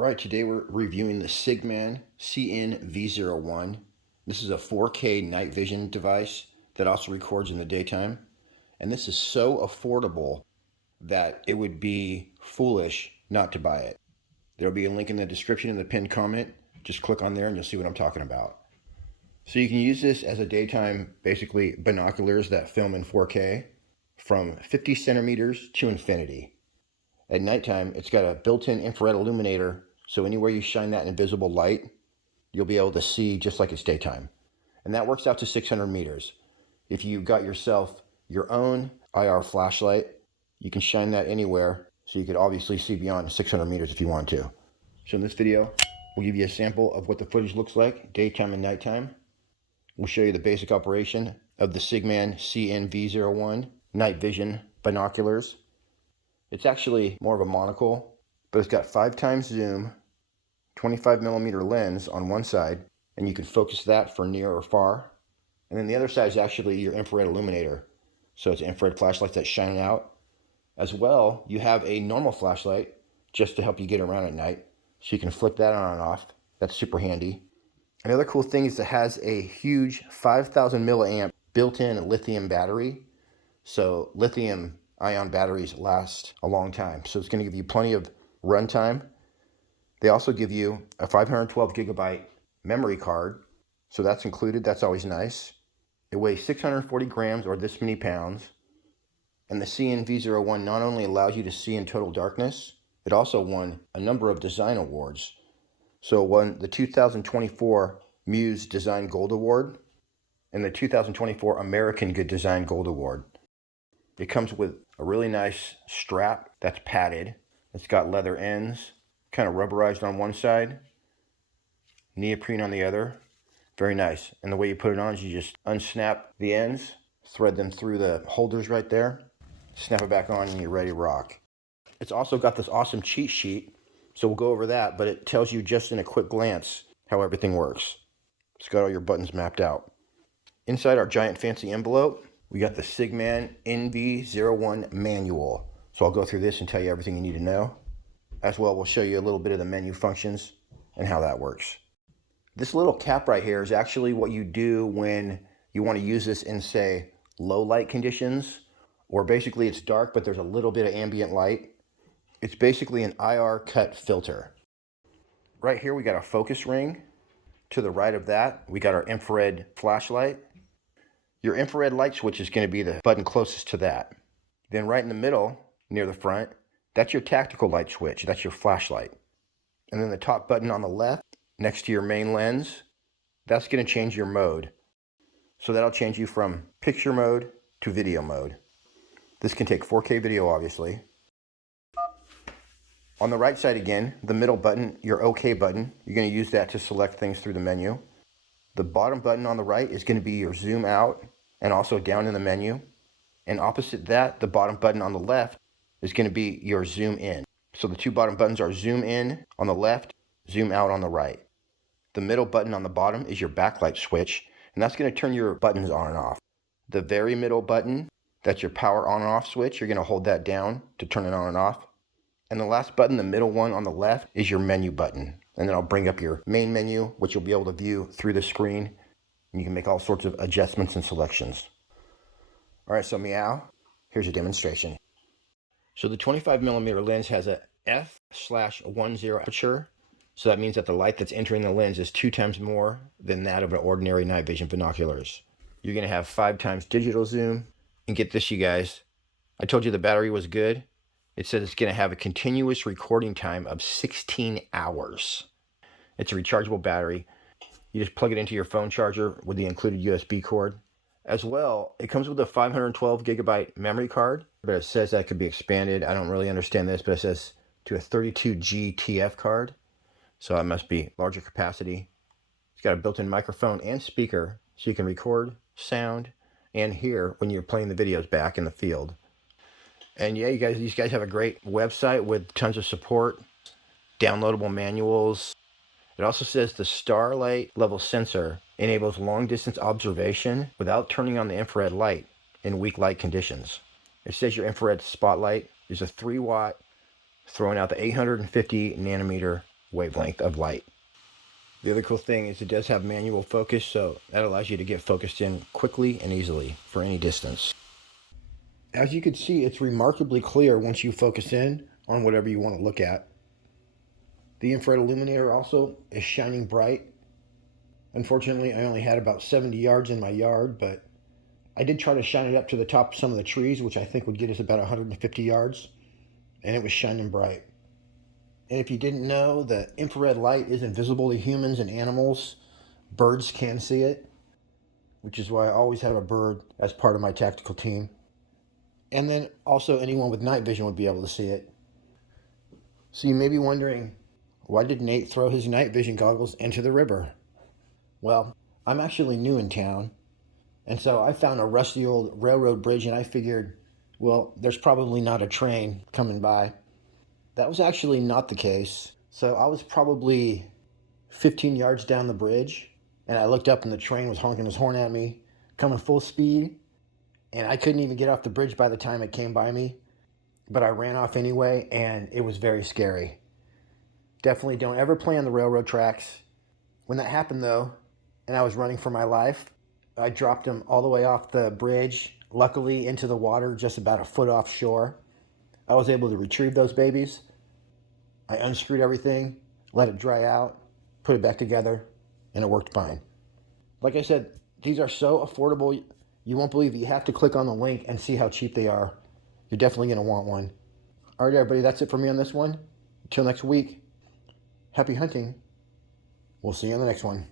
All right, today we're reviewing the CIGMAN CNV01. This is a 4K night vision device that also records in the daytime. And this is so affordable that it would be foolish not to buy it. There'll be a link in the description in the pinned comment. Just click on there and you'll see what I'm talking about. So you can use this as a daytime, basically binoculars that film in 4K from 50 centimeters to infinity. At nighttime, it's got a built-in infrared illuminator, so anywhere you shine that invisible light, you'll be able to see just like it's daytime. And that works out to 600 meters. If you got yourself your own IR flashlight, you can shine that anywhere, so you could obviously see beyond 600 meters if you want to. So in this video, we'll give you a sample of what the footage looks like daytime and nighttime. We'll show you the basic operation of the CIGMAN CNV01 night vision binoculars. It's actually more of a monocle, but it's got 5 times zoom, 25 millimeter lens on one side, and you can focus that for near or far. And then the other side is actually your infrared illuminator. So it's infrared flashlights that's shining out. As well, you have a normal flashlight just to help you get around at night. So you can flip that on and off. That's super handy. Another cool thing is it has a huge 5,000 milliamp built-in lithium battery. So lithium ion batteries last a long time. So it's going to give you plenty of run time. They also give you a 512 gigabyte memory card. So that's included. That's always nice. It weighs 640 grams or this many pounds. And the CNV01 not only allows you to see in total darkness, it also won a number of design awards. So it won the 2024 Muse Design Gold Award and the 2024 American Good Design Gold Award. It comes with a really nice strap that's padded. It's got leather ends, kind of rubberized on one side, neoprene on the other. Very nice. And the way you put it on is you just unsnap the ends, thread them through the holders right there, snap it back on, and you're ready to rock. It's also got this awesome cheat sheet, so we'll go over that, but it tells you just in a quick glance how everything works. It's got all your buttons mapped out. Inside our giant fancy envelope, we got the CIGMAN NV01 manual. So I'll go through this and tell you everything you need to know. As well, we'll show you a little bit of the menu functions and how that works. This little cap right here is actually what you do when you want to use this in, say, low light conditions, or basically it's dark, but there's a little bit of ambient light. It's basically an IR cut filter. Right here, we got a focus ring. To the right of that, we got our infrared flashlight. Your infrared light switch is going to be the button closest to that. Then right in the middle, near the front, that's your tactical light switch. That's your flashlight. And then the top button on the left, next to your main lens, that's going to change your mode. So that'll change you from picture mode to video mode. This can take 4K video, obviously. On the right side again, the middle button, your OK button, you're going to use that to select things through the menu. The bottom button on the right is going to be your zoom out and also down in the menu. And opposite that, the bottom button on the left is going to be your zoom in. So the two bottom buttons are zoom in on the left, zoom out on the right. The middle button on the bottom is your backlight switch, and that's going to turn your buttons on and off. The very middle button, that's your power on and off switch. You're going to hold that down to turn it on and off. And the last button, the middle one on the left, is your menu button. And then I'll bring up your main menu, which you'll be able to view through the screen. And you can make all sorts of adjustments and selections. All right, so meow. Here's a demonstration. So the 25 millimeter lens has a f/10 aperture. So that means that the light that's entering the lens is 2 times more than that of an ordinary night vision binoculars. You're going to have 5 times digital zoom. And get this, you guys. I told you the battery was good. It says it's going to have a continuous recording time of 16 hours. It's a rechargeable battery. You just plug it into your phone charger with the included USB cord. As well, it comes with a 512 gigabyte memory card, but it says that could be expanded. I don't really understand this, but it says to a 32G TF card. So it must be larger capacity. It's got a built-in microphone and speaker, so you can record sound and hear when you're playing the videos back in the field. And yeah, these guys have a great website with tons of support, downloadable manuals. It also says the starlight level sensor enables long distance observation without turning on the infrared light in weak light conditions. It says your infrared spotlight is a 3 watt, throwing out the 850 nanometer wavelength of light. The other cool thing is it does have manual focus, so that allows you to get focused in quickly and easily for any distance. As you can see, it's remarkably clear once you focus in on whatever you want to look at. The infrared illuminator also is shining bright. Unfortunately, I only had about 70 yards in my yard, but I did try to shine it up to the top of some of the trees, which I think would get us about 150 yards, and it was shining bright. And if you didn't know, the infrared light is invisible to humans and animals. Birds can see it, which is why I always have a bird as part of my tactical team. And then also anyone with night vision would be able to see it. So you may be wondering, why did Nate throw his night vision goggles into the river? Well, I'm actually new in town, and so I found a rusty old railroad bridge, and I figured, well, there's probably not a train coming by. That was actually not the case. So I was probably 15 yards down the bridge, and I looked up and the train was honking his horn at me, coming full speed, and I couldn't even get off the bridge by the time it came by me. But I ran off anyway, and it was very scary. Definitely don't ever play on the railroad tracks. When that happened though, and I was running for my life, I dropped him all the way off the bridge, luckily into the water, just about a foot offshore. I was able to retrieve those babies. I unscrewed everything, let it dry out, put it back together, and it worked fine. Like I said, these are so affordable, you won't believe it. You have to click on the link and see how cheap they are. You're definitely going to want one. All right, everybody, that's it for me on this one. Until next week, happy hunting. We'll see you on the next one.